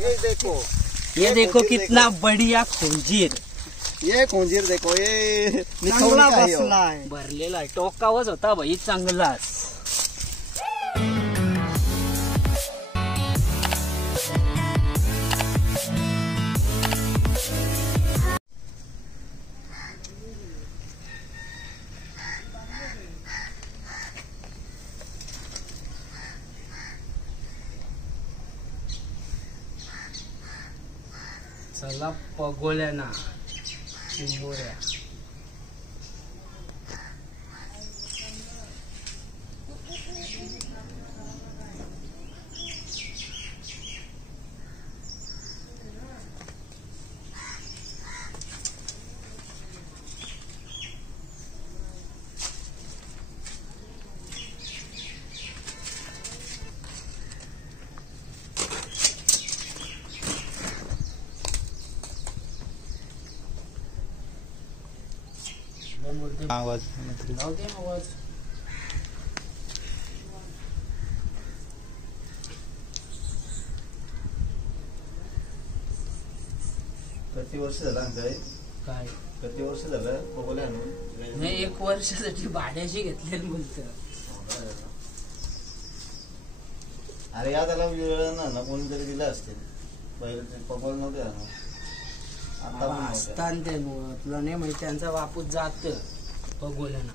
ये देखो कितना बढ़िया खंजीर। ये खंजीर देखो, ये चांगला बसलाय, भरलेला आहे, टोकावच होता भाई चांगलाच। चला पगोल्याना चिंबोऱ्या। आवाज किती वर्ष झालं आमचं? काय किती वर्ष झालं पगोल्या आणून? नाही, 1 वर्षासाठी भाड्याशी घेतलेलं बोलत। अरे या त्याला वेळ ना कोणीतरी दिलं असतील, पहिले ते पगोल नव्हते आणून, आता असताना ते तुला नाही माहिती, त्यांचा वापूस जात पगोल्याना।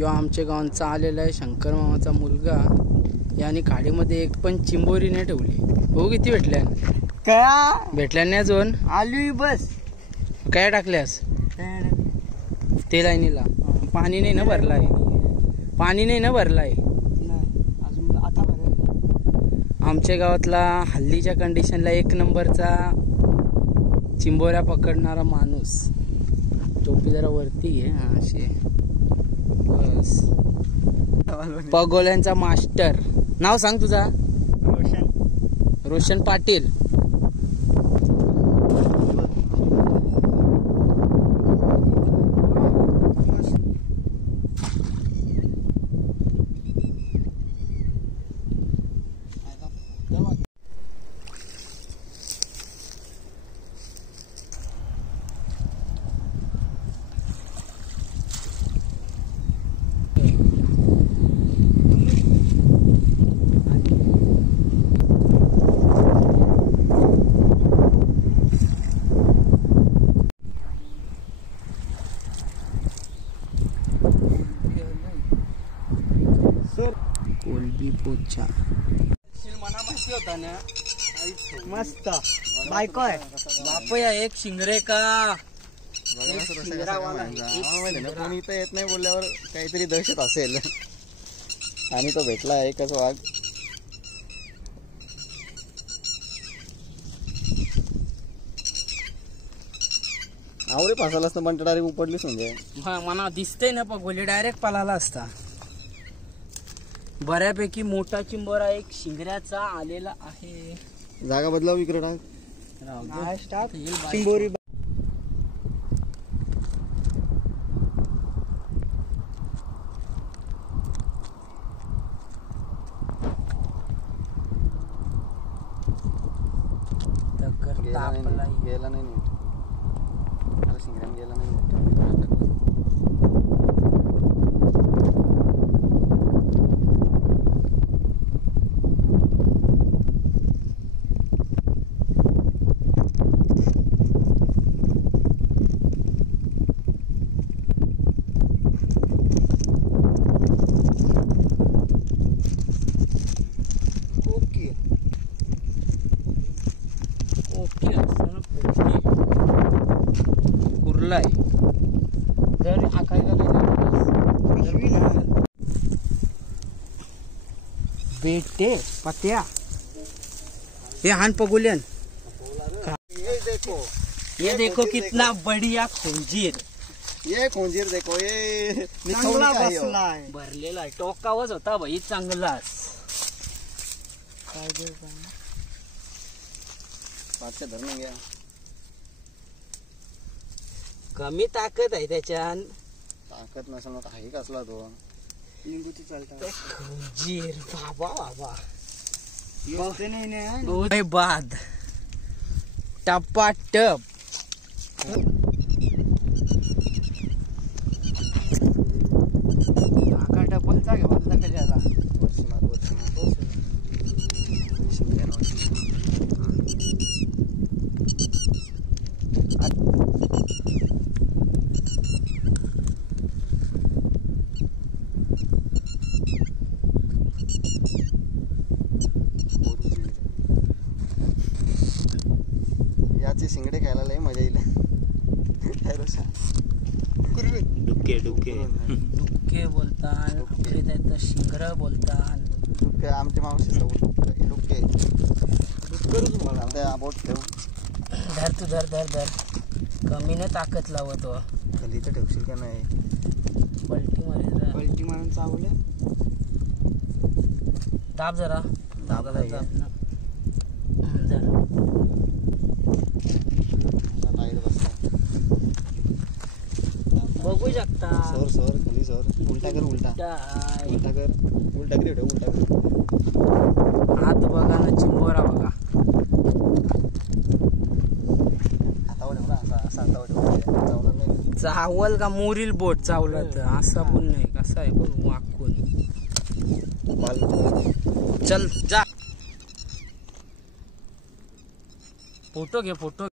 यो आमच्या गावांचा आलेला आहे शंकर मामाचा मुलगा, याने खाडीमध्ये एक पण चिंबोरी नाही ठेवली। हो किती भेटल्या? काय भेटल्या नाही अजून? आली बस। काय टाकल्यास? ते लाईनीला पाणी नाही ना भरलाय? पाणी नाही ना भरलाय अजून, आता भरेल। आमच्या गावातला हल्लीच्या कंडिशनला 1 नंबरचा चिंबोऱ्या पकडणारा माणूस। टोपी जरा वरती आहे, हा अशी बस। पगोल्यांचा मास्टर, नाव सांग तुझा? रोशन पाटील। कोलबी पोचा मना माहिती होता ना, मस्त बायको आहे। बापया एक शिंगरे का कोणी इथं येत नाही बोलल्यावर काहीतरी दहशत असेल, आणि तो भेटला एकच वाघ। आवरे फासाला असतं पण डायरेक्ट उपडलीच म्हणजे मला दिसतंय ना पगोली डायरेक्ट पळाला असता. बऱ्यापैकी मोठा चिंबोरा एक शिंगऱ्याचा आलेला आहे. जागा बदलाव इकडे टाक. चिंबोरी गेला नाही नीट. मला शिंगऱ्यान गेला नाही नीट. कुर्लाय जर आकायला बेटे पत्या ये हान पगुलियन. ये देखो कितना बढ़िया खंजीर. ये खंजीर देखो ये चांगला बसलाय. भरलेला टोकावच होता भाई चांगलाच. काय देऊ का? पाचशे धरून घ्या. कमी ताकद आहे त्याच्यात. ताकद नसेल मग आहे कसला तो. लिंबूची चालतात. खंजीर बाबा बाबा. बघते नाही ना. ओय बाद टप्पा टप. आका डबलचा घ्या बदला कशाला. याचे शिंगडे खायला लय मजा येईल. डुक्के डुक्के डुक्के बोलतात. आमच्या इथं शिंगर बोलतात. डुक्के आमच्या मावशी डुक्के डुक्के बोट ठेव. धर तू धर धर धर. कमी न ताकद लावतो. खाली तर ठेवशील का नाही. पलटी मारे पलटी मारून चावल्या. दाब जरा. दाबला दाब ना. जरा बघू शकता. सर सर खाली सर. उलटा कर उलटा. उलटा कर. उलटा कर ठेव उलटा कर. हात बघा ना चिंबोरा बघा. हातावर ठेवला असा असा हातावर ठेवला चावला नाही. चावल का मोरील बोट चावला तर असा पण नाही. कसा आहे बघ वाकून. चल जा फोटो घे फोटो.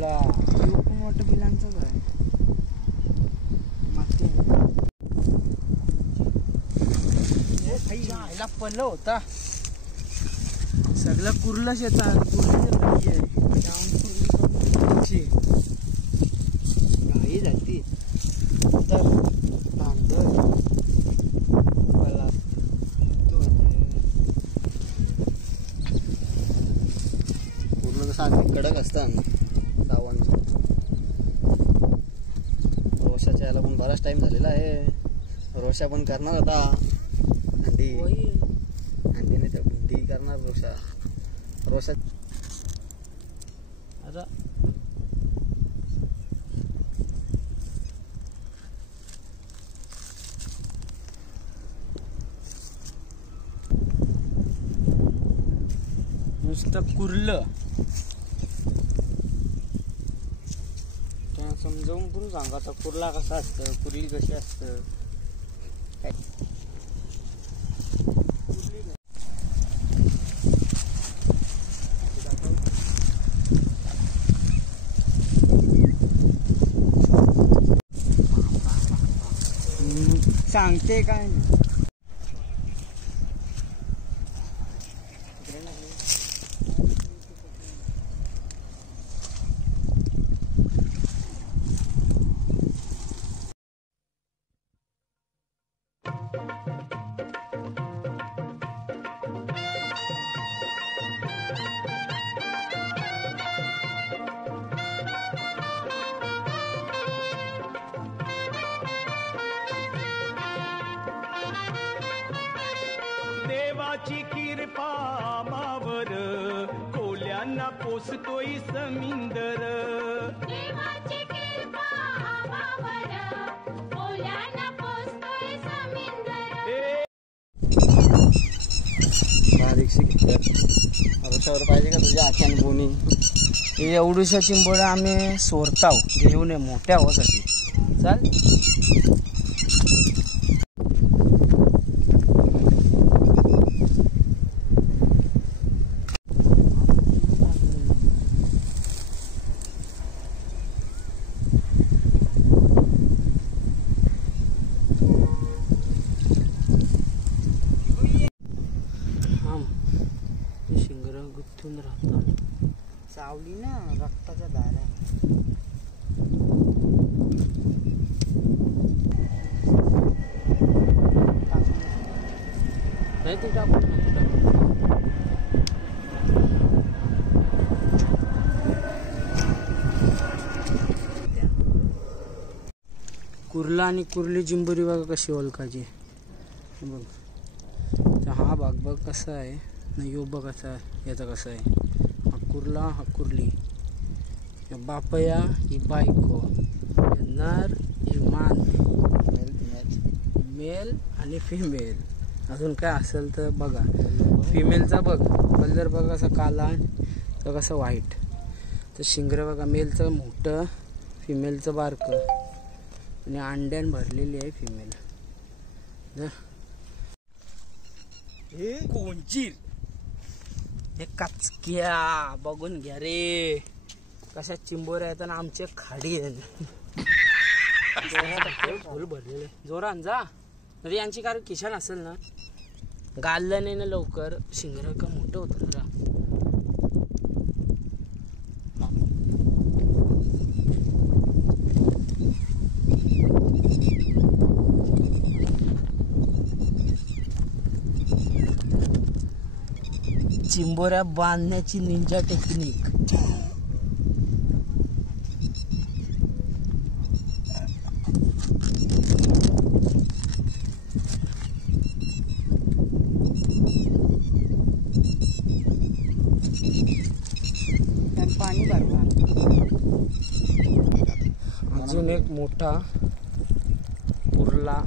कुर्ला खूप मोठं बिलांचंच आहे. माती आईला पल्ल होता सगळं कुर्लच येतात. कुर्ली आहे गाई जाती तर तांदळ पूर्ण कसं आम्ही कडक असतात डावांचं. रोशाच्या याला पण बराच टाइम झालेला आहे. रोशा पण करणार आता अंडी अंडीने तर भिंडी करणार रोशा. रोशा आता नुसतं कुर्लं त्यांना समजावून पण सांगा आता कुर्ला कसा असतं, कुर्ली कशी असतं काय. सांगते काय देवाची कृपा मावर कोल्यांना पोसतोय समिंदर. देवाची कृपा आम्हावर कोल्यांना पोसतोय समिंदर. बारीकशी रोशावर पाहिजे का तुझ्या आख्यान बोनी. हे एवढूशा चिंबोऱ्या आम्ही सोरताव घेऊन मोठ्या होसाठी. चाल शिंगर गुंतून राहतात. चावली ना रक्ताच्या धारा. नाही ते टाकून कुर्ला आणि कुर्ली चिंबोरी बघा कशी ओळखायची बघ. तर हा भाग बघ कसा आहे ना, यो बघ कसा याचा कसा आहे. हा कुर्ला हा कुर्ली. बापया ही बायको, नर ही मान, मेल आणि फिमेल. अजून काय असेल तर बघा. फिमेलचा बघ कलर बघा कसा काला तर कसं व्हाईट. तर शिंगर बघा मेलचं मोठं फिमेलचं बारकं आणि अंड्यान भरलेली आहे फिमेल. हे कोंचीर हे काचक्या बघून घ्या रे कशा चिंबोऱ्या आहेत आणि आमचे खाडी आहेत. फुल भरलेले जोरान जा तरी यांची कारण किशान असेल ना. गाललं नाही ना लवकर शिंगर का मोठं होतं जरा. चिंबोऱ्या बांधण्याची निंजा टेक्निक. पाणी भरवा. अजून एक मोठा कुर्ला.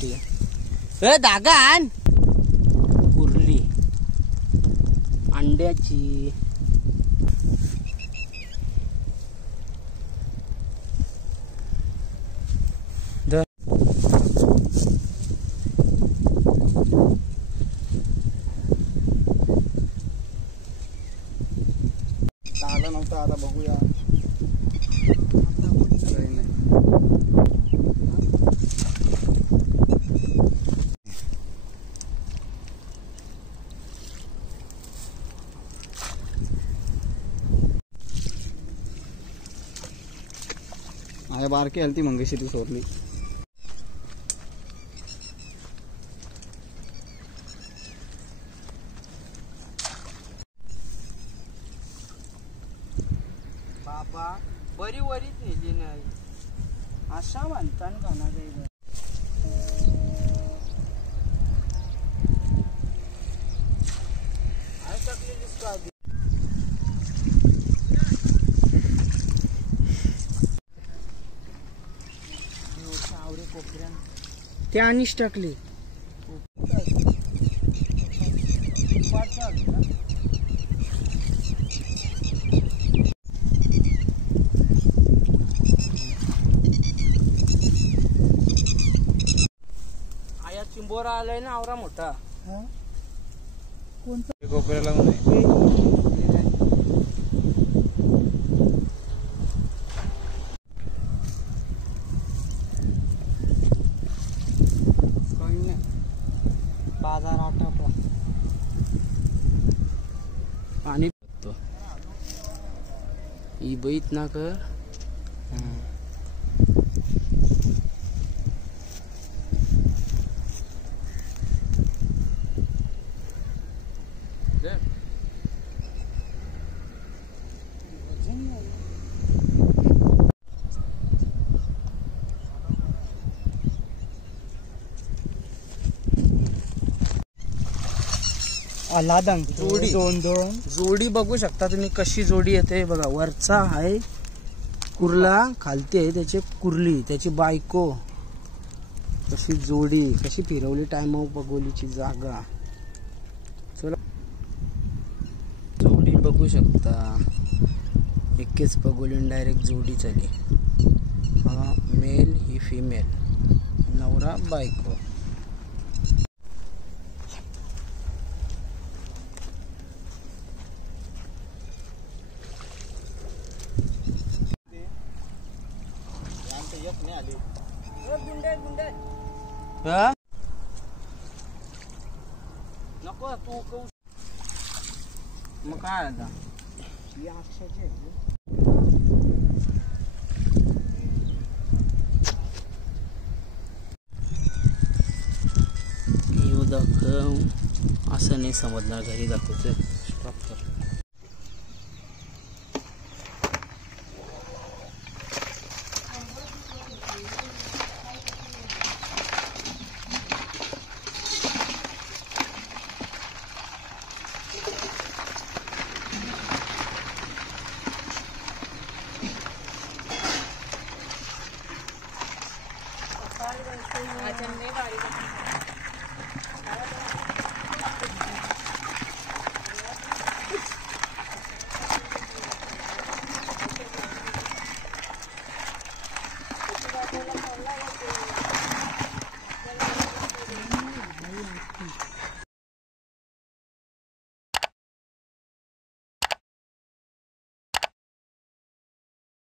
मोठी ए दागान कुर्ली अंड्याची. आला नव्हता, आता बघूया. माझ्या बारकी आली ती मंगेशी ती सोडली. बाबा बरी वरीच नेली नाही अशा म्हणता गाणं जाईल. ते आणीच टाकले. आया चिंबोरा आलाय ना आवरा मोठा. कोणता कोपऱ्याला लावून बाजार आटपला. पाणी पितो ही बैत ना कर. लादंग जोडी जोडी बघू शकता तुम्ही कशी जोडी येते बघा. वरचा आहे कुर्ला, खालती आहे त्याची कुर्ली, त्याची बायको. कशी जोडी कशी फिरवली टाइम बघोलीची जागा. चला जोडी बघू शकता. एकेच बघोलीन डायरेक्ट जोडी झाली. हा मेल ही फिमेल, नवरा बायको. नको तू मग काय आता दाखव असं नाही समजणार. घरी दाखवतोय.